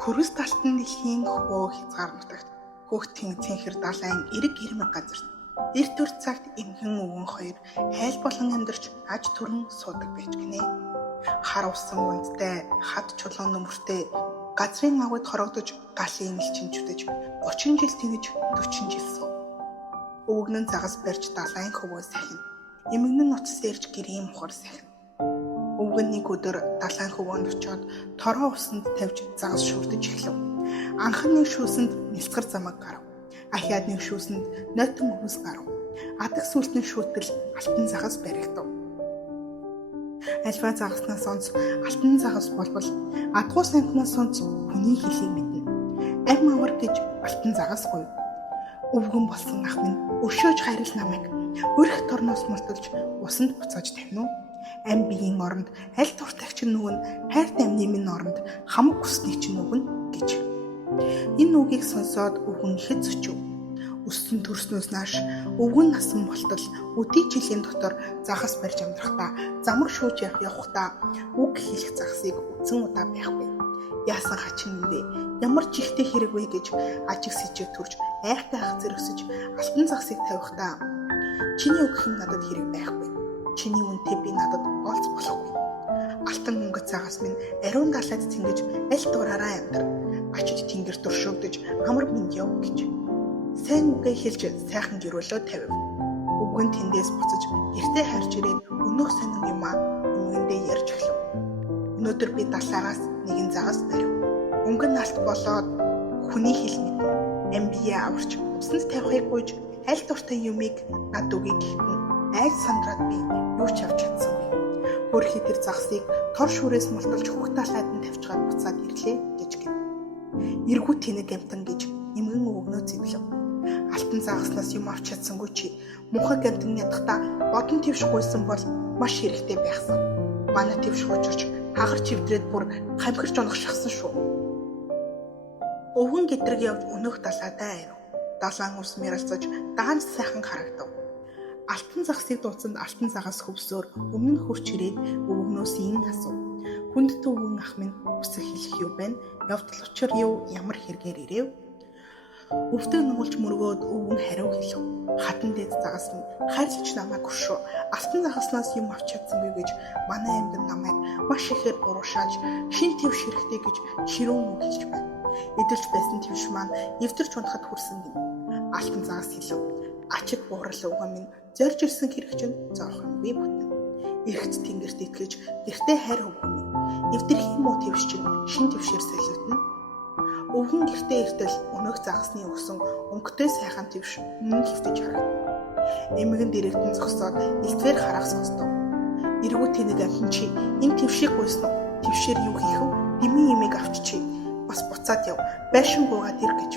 Хөрөс талтан дэлхийн хөвөө хязгаар нутагт хөөхтийн цэнхэр далайн эрэг ирмэг газарт эрт төр цагт эмхэн өвгөн хоёр хайл болон амьдарч аж төрөн суудаг байж гинэ. Хар усан ундтай хад чулуун нөмөртэй газрын агуйд хорогдож галын элчинчүдэж 30 жил тэнэж 40 жил суув. Өвгөн загас барьж далайн хөвөө сахин эмгэн нуцс ирж гэрийн мухар сахин. Өвгөн нэг өдөр далайн хөвөөнд очиод тороо усанд тавьж загас шүрдэж эхлэв. Анхан нэг шүүсэнд нэлцгэр замаг гарав. Ахиад нэг шүүсэнд нойтон өвс гарав. Адаг сүлтний шүүтгэл алтан загас баригдав. Альва загаснаас онц алтан загас болбол адгуу сантнаас онц хүний хэлийг мэднэ. Ам авар гэж алтан загасгүй. Өвгөн болсон ах минь өшөөж хайрал намайг өрх торноос мулталж усанд буцааж тавина уу? Ам биеийн оронд аль туртайч нүгэн хайрт амны минь оронд хамаг хүсний чинь нүгэн гэж. Энэ үгийг сонсоод өвгөн ихэд зочив. Өссөн төрснөөс нааш өвгөн насан болтол өдий жилийн дотор загас барьж амьдрахдаа замар шууж явахдаа үг хэлэх загсыг үзэн удаа байхгүй. Яасан хачин юм бэ? Ямар чихтэй хэрэг вэ гэж ажиг сэжиг төрж айхтай ах зэрэгсэж алтан загсыг тавихдаа чиний өгөх нь надад хэрэг байхгүй. Чиний үнэтэй би надад олз болохгүй. Алтан өнгөц загас минь ариун далайд тэнгэж аль дураараа амьдар. Ачид тэнгэр туршигдож амар минь яв гэж. Сайн үгээ хэлж сайхан гэрүүлөө тавив. Өвгөн тэндээс буцаж гэртээ харж ирээд өнөөх сонин юм аа өвгөндөө ярьж эхлэв. Өнөөдөр би далаагаас нэгэн загас барив. Өнгөн алт болоод хүний хэл мэднэ. Ам бие аварч усанд тавихыг гуйж аль дуртай юмыг над үгийг хэлтэн. Айж сандраад би юу ч авч чадсангүй. Хөрхий тэр загсыг тор шүрээс мулталж хөх талаад нь тавьчихад буцаад ирлээ гэж гин. Эргүү тэнэг амтан гэж эмгэн өвгнөө зэвлэв. Алтан загаснаас юм авч чадсангүй чи мунхаг амтан ядахта бодон твш гуйсан бол маш хэрэгтэй байхсан. Манай твш хуучирч хагарч хөвдрээд бүр хамхирч онох шахсан шүү. Өвгөн гэдрэг явж өнөөх далаадаа ирв. Далайн ус мэралцаж даанч сайхан харагдав. Алтан загсыг дууцанд алтан загас хөвсөөр өмнө нь хурч ирээд өвгнөөс ийн асуув. Хүнд төвгөн ах минь үсэх хэлэх юу байна? Явдал учир юу ямар хэрэгээр ирэв? Өвдөг нуулж мөргөөд өвгөн хариу хэлв. Хатан дээд загас минь хайрлаж намайг өршөө. Алтан загаснаас юм авч чадсангүй гэж манай амьд намайг маш ихээр буруушааж шин твш хэрэгтэй гэж ширүүн үг хэлж байна. Эдэлж байсан твш маань эвдэрч унахад хүрсэн гин. Алтан загас хэлв. Ачид буурал өвгөн минь зорж ирсэн хэрэг чинь зоохонгүй бүтэн. Эрэгт тэнгэрт итгэж гэртээ хайр өвгөн минь эвдэрх юм уу твш чинь шин твшээр солиотно. Өвгөн гэртээ иртэл өнөөх загасны өгсөн өнгөтэй сайхан твш мөн хөвтөж харагдав. Эмгэн дэрэгтэн зогсоод элдвэр харах сонстов. Эргүү тэнэг амтан чи энэ твшийг гуйсан уу? Твшээр юу хийх вэ? Дэмий имийг авч чи бас буцаад яв. Байшин гуугаад ир гэж.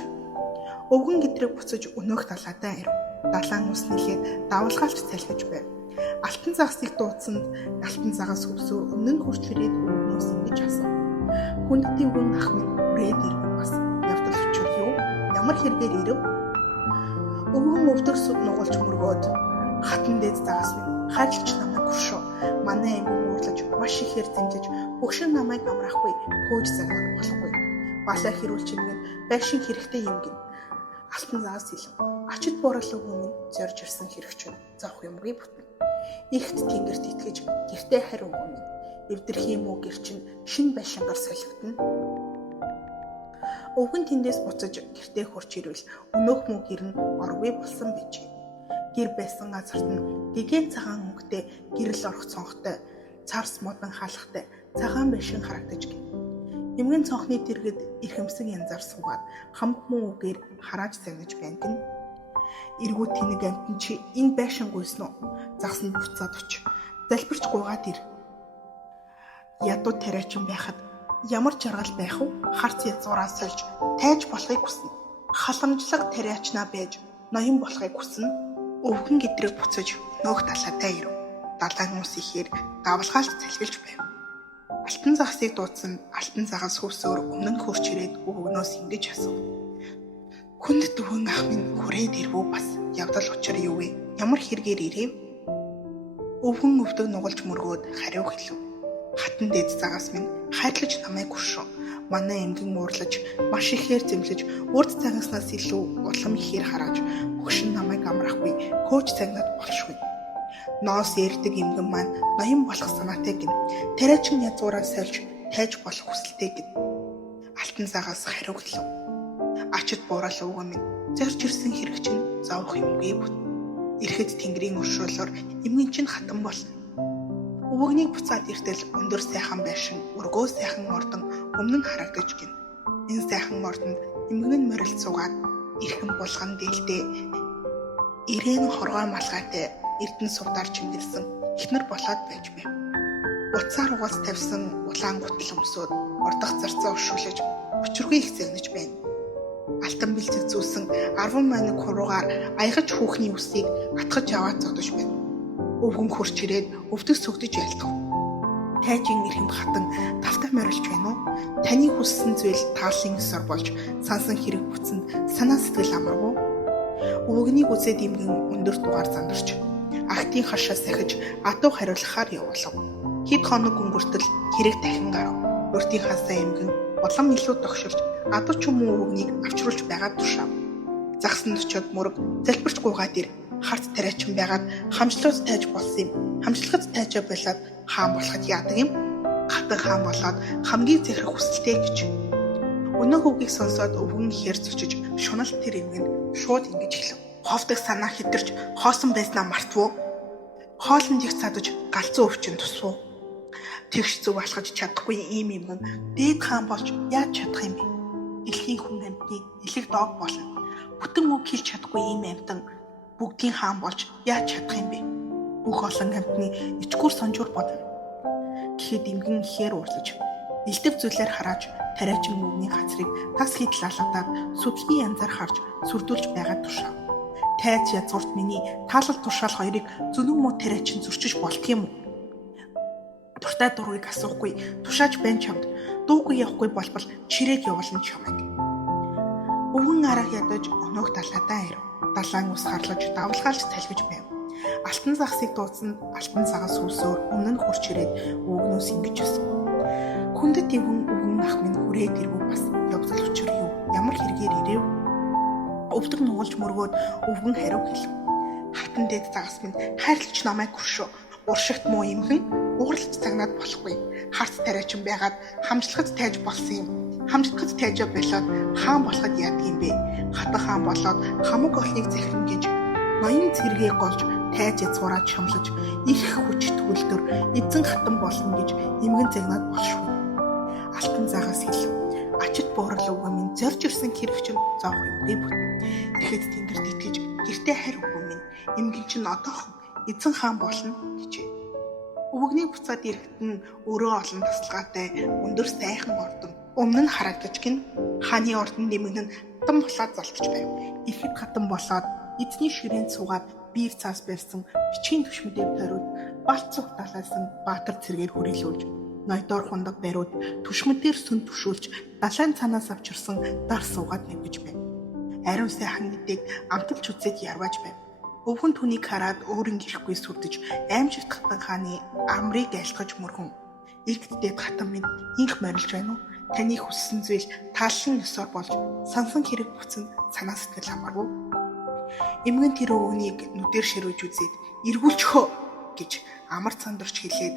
Өвгөн гэдрэг буцаж өнөөх талаадаа ирв. Далайн ус нэхээд давалгаалж салхиж байв. Алтан загсыг дууцанд алтан загас хөвсөөр өмнө нь хурч ирээд өвгнөөс ингэж асуув. Хүндтэй өвгөн ах минь хүрээд ирв бас. Явдал учир юу? Ямар хэрэгээр ирэв? Өвгөн өвдөр сүд нугалж мөргөөд хатан дээд загас минь хайрлж намайг өршөө. Манай эмгэн уурлаж маш ихээр зэмжиж өгшин намайг амраахгүй хөөж загнах болохгүй. Балаа хэрүүл чимгэн байшин хэрэгтэй юм гин. Алтан загас хэлв. Ачид буурал өвгөн минь зорж ирсэн хэрэг чинь зоох юмгүй бүтэн. Эрэгт тэнгэрт итгэж гэртээ харь өвгөн минь эвдэрх юм уу гэр чинь шин байшингаар солигдно. Өвгөн тэндээс буцаж гэртээ хурч ирвэл өнөөх мөн гэр нь оргүй болсон байжээ. Гэр байсан газарт нь гэгэн цагаан өнгөтэй гэрэл орох цонхтой царс модон хаалхтай цагаан байшин харагдаж гин. Эмгэн цонхны дэргэд эрхэмсэг янзаар суугаад хамт мөн үгээр харааж загнаж байна гин. Эргүү тэнэг амтан чи энэ байшин гуйсан уу? Загсанд буцаад оч. Залбирч гуйгаад ир. Ядуу тариачин байхад ямар жаргал байх вэ? Харц язгуураа сольж тайж болохыг хүснэ. Халамжлаг тариачнаа байж ноён болохыг хүснэ. Өвгөн гэдрэг буцаж нөөх талаадаа ирв. Далайн ус ихээр давалгаалж залхилж байв. Алтан загсыг дууцсан алтан загас хөвсөөр өмнө нь хурч ирээд өвгнөөс ингэж асуув. Хүнд төвгөн ах минь хүрээд ирвүү бас. Явдал учир юу вэ? Ямар хэрэгээр ирэв? Өвгөн өвдөг нугалж мөргөөд хариу хэлв. Хатан дээд загас минь хайрлаж намайг хүршив. Манай эмгэн уурлаж, маш ихээр зэмлэж, урд цагнаснаас илүү улам ихээр харааж, хөгшин намайг амраахгүй, хөөж цагнаад болшгүй. Ноос ярддаг эмгэн маань ноён болох санаатай гин. Тариачин язгуураа сольж тайж болох хүсэлтэй гин. Алтан цагаас хариу хэлв. Ачид буурал өвгөө минь зорж ирсэн хэрэг чинь зовох юмгүй бүт. Ирэхэд Тэнгэрийн өршөөлөөр эмгэн чинь хатан болно. Өвгөнийг буцаад иртэл өндөр сайхан байшин, өргөө сайхан ордон өмнө нь харагдаж гин. Энэ сайхан ордонд эмгэн нь морилд суугаад эрхэм булган дээлтэй ирээн хоргой малгайтай эрдэн сувдаар чимгэлсэн ихнэр болоод байж байв. Утсаар угац тавьсан улаан гутал өмсөд ордох зарцаа өршүүлж өчргүй их зэгнэж байна. Алтан бэлзэг зүүсэн 10 маниг хуруугаар аягаж хүүхний үсийг атгаж аваад зодож байна. Өвгөн хурч ирээд өвдөг сүгдэж ялдав. Тайжин эрхэм хатан тавтаа морилж байна уу? Таны хүссэн зүйл тааллын ёсоор болж сансан хэрэг бүцэнд санаа сэтгэл амаргүй. Өвгөнийг үзээд эмгэн өндөр дугаар зандарч агтын хашаа сахиж адуу хариулахаар явуулав. Хэд хоног өнгөртөл хэрэг дахин гарав. Өртийн хасаа эмгэн улам илүү догшилж адуу ч юм уу өвгөнийг авчруулж байгаа тушаав. Загсан очоод мөрөг залбирч гуйгаад ир харт тариачин байгаад хамжлагч тайж болсон юм. Хамжлагч тайжаа болоод хаан болоход яадаг юм? Хатан хаан болоод хамгийн захирах хүсэлтэй гэж. Өнөө хүүгийг сонсоод өвгөн ихээр цочиж шуналт тэр эмгэн шууд ингэж хэлв. Ховдог санаа хитэрч хоосон байснаа мартвуу. Хоолнд их цадаж галзуу өвчин тусвуу. Тэгш зүг алхаж чадахгүй ийм эмгэн дээд хаан болж яаж чадах юм бэ? Дэлхийн хүн амьтны элэг дог болно. Бүтэн үг хэлж чадахгүй ийм амьтан бүгдийн хаан болж яаж чадах юм бэ? Бүх олон амьтны ичгүүр сонжуур бодно. Гэхэд эмгэн ихээр уурлаж, элдв зүйлээр харааж тариачин өвгний газрыг тас хийдэл алгадаад сүдлийн янзаар харж сүрдүүлж байгаа тушаав. Тайз язгуурт миний таалал тушаал хоёрыг зүнүн муу тариачин зөрчиж болдго юм уу? Дуртай дургыг асуухгүй, тушааж байн чамд дуугүй явахгүй болбол чирээд явуулна чамайг. Өвгөн арга ядаж өнөөх далаадаа ирв. Далайн ус харлаж давлгаалж салгиж байв. Алтан загсыг дуудсанд алтан цагаас сүлсөөр өмнө нь хурч ирээд өвгнөөс ингэж өсв. Хүндэт өвгөн ах минь хүрээд ирвүү бас явдал учир юу? Ямар хэрэгээр ирэв? Өвдөг нугалж мөргөөд өвгөн хариу хэлв. Хатан дээд загас минь хайрлаж намайг хүршөө. Уршигт муу эмгэн уурлаж цагнаад болохгүй. Харт тариачин байгаад хамжлагд тайж болсон юм. Хамжлагд тайжаа болоод хаан болоход яадаг юм бэ? Хатан хаан болоод хамаг олныг захирна гэж ноён цэргээ голж тайж язгуураад шомлож их хүч төгөлдөр эзэн хатан болно гэж эмгэн загнаад болшгүй. Алтан загас хэлв. Ачид буурал өвгөө минь зорж ирсэн хэрэг чинь зоох юмгүй бүт. Тэгэхэд Тэнгэрт итгэж гэртээ харь өвгөө минь эмгэн чинь одоохон эзэн хаан болно гэжээ. Өвгөнийг буцаад ирэхэд нь өөрөө олон тасалгаатай өндөр сайхан ордон өмнө нь харагдаж гин хааны ордон нэмэгнэн хатан болоод золтож байв. Ихэд хатан болоод эзний ширээнд суугаад биев цаас барьсан бичгийн түшмэдээр тойроод балт цуг далайсан баатар цэргээр хүрээлүүлж ноёдоор хундаг бариуд түшмэдээр сүн түшүүлж далайн цанаас авчирсан дар суугаад нэвгэж байв. Ариун сайхан нэдэг амталж үзээд ярваж байв. Өвгөн түүнийг хараад өөрийн гэрхгүй сүрдэж аимшигт хатан хааны амрыг айлтгаж мөргөн. Иргэддээд хатан минь инх морилж байна уу? Таны хүссэн зүйл тааллын ёсоор болж сансан хэрэг бүцэнд санаа сэтгэл амаргүй. Эмгэн тэр өвгөнийг нүдээр ширүүж үзээд эргүүлчихөө гэж амар цандарч хэлээд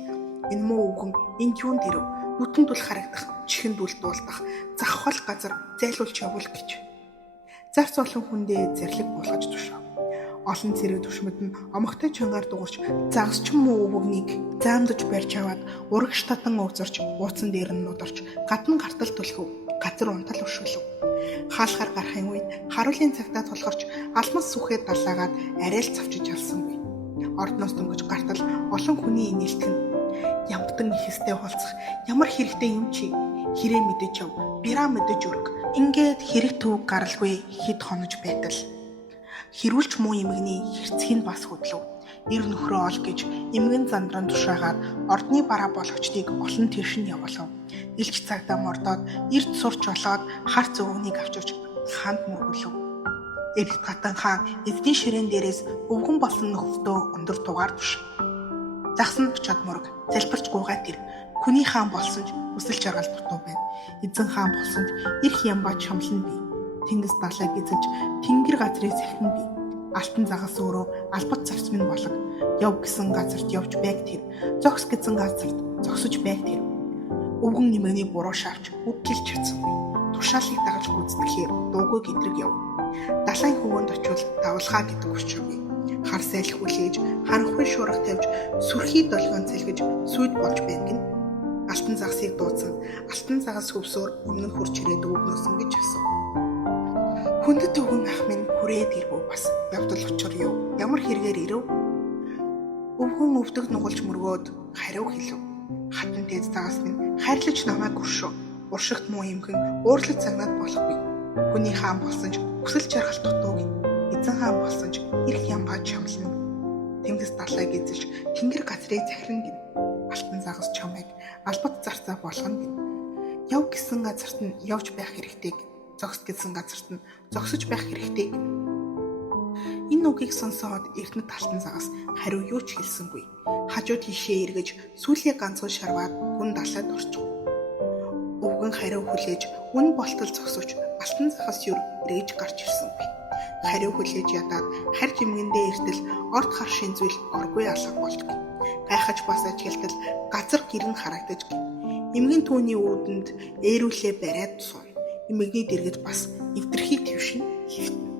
энэ муу өвгөн энд юунд ирэв? Нүтэнд бол харагдах, чихэнд бол дуулдах, захвал газар зайлуулж явуул гэж. Зарц олон хүндээ зэрлэг болгож тушаав. Олон цэрэг түшмэд нь омогтой чангаар дуурч загасчин муу өвгөнийг заамдаж барьж аваад урагш татан өвзөрч ууцсан дээр нь нударч гадна гартал түлхв. Газар унтал өршөөлөв. Хаалхаар гарахын үед харуулын цагтаа тулгарч алмас сүхээд далаагаад арай л цавчиж алсангүй. Ордноос дөнгөж гартал олон хүний инээлтэн ямтан ихэстэй хулцах ямар хэрэгтэй юм чи хэрэг мэдэж яв бира мэдэж өрг ингээд хэрэг төв гаралгүй хэд хонож байтал хэрүүлч муу эмгэний хэрцгийг бас хөдлөв. Ир нөхрөө ол гэж эмгэн зандран тушаагаад ордны бараа болгочдыг олон тэршин явуулав. Илч цагдаа мордоод эрт сурч олоод харц өвгөнийг авчирч хаанд мөргөлөв. Эрт хатан хаан эзний ширээн дээрээс өвгөн болсон нөхөдөө өндөр тугаар туш. Загсан очоод мөрг залбирч гуугаад ир Хүний хаан болсон ч хүсэл жаргал дутуу байна. Эзэн хаан болсон ч эрх ямбаа чамлан бий. Тэнгис далайг эзэлж тэнгэр газрыг захин бий. Алтан загас өөрөө албат завц минь болог. Яв гэсэн газарт явж байг тэр. Зогс гэсэн газарт зогсож байг тэр. Өвгөн нэмэгний буруу шавч үг гэлж чадсангүй. Тушаалыг дагаж гүйцэтгэхээр дуугүй гэдрэг яв. Далайн хөвөнд очивол давлгаа гэдэг учиргүй. Хар сайлх хүлээж, харанхуй шуурга тавьж, сүрхий долгион цэлгэж сүйд болж байна гин. Алтан загсыг дуудсан, алтан загас хөвсөөр өмнө нь хурж ирээд өвгнөөсөн гэж асуув. Хүндэт өвгөн ах минь хүрээд ирвүү бас. Явдал учир юу? Ямар хэрэгээр ирэв? Өвгөн өвдөг нугалж мөргөөд хариу хэлв. Хатан дээд загас минь хайрлаж намайг өршөө. Уршигт муу юмхэн уурлаж цагнаад болохгүй. Хүний хаан болсон ч хүсэл жаргал дутууг. Эзэн хаан болсон ч эрх ямбаа чамлана. Тэнгис далайг эзэлж тэнгэр газрыг захирна гин. Алтан загас чамайг албат зарцаа болгоно гин. Яв гэсэн газарт нь явж байх хэрэгтэй гин. Зогс гэсэн газарт нь зогсож байх хэрэгтэй гин. Энэ үгийг сонсоод эрдэнэт алтан загас хариу юу ч хэлсэнгүй. Хажууд хишээ эргэж сүүлийн ганцхан шарваад гүн далайд орчих. Өвгөн хариу хүлээж үн болтол зогсож алтан загас юр рээж гарч ирсэнгүй. Хариу хүлээж ядаад харь жимгэндээ эртэл орд хар шинзвэл оргүй алга болдог. Гайхаж бас ажиглал газар гэрэн харагдаж эмгэн түүний үүдэнд ээрүүлээ бариад суун. Эмгний дэргэд бас эвдэрхий твшин хөвт.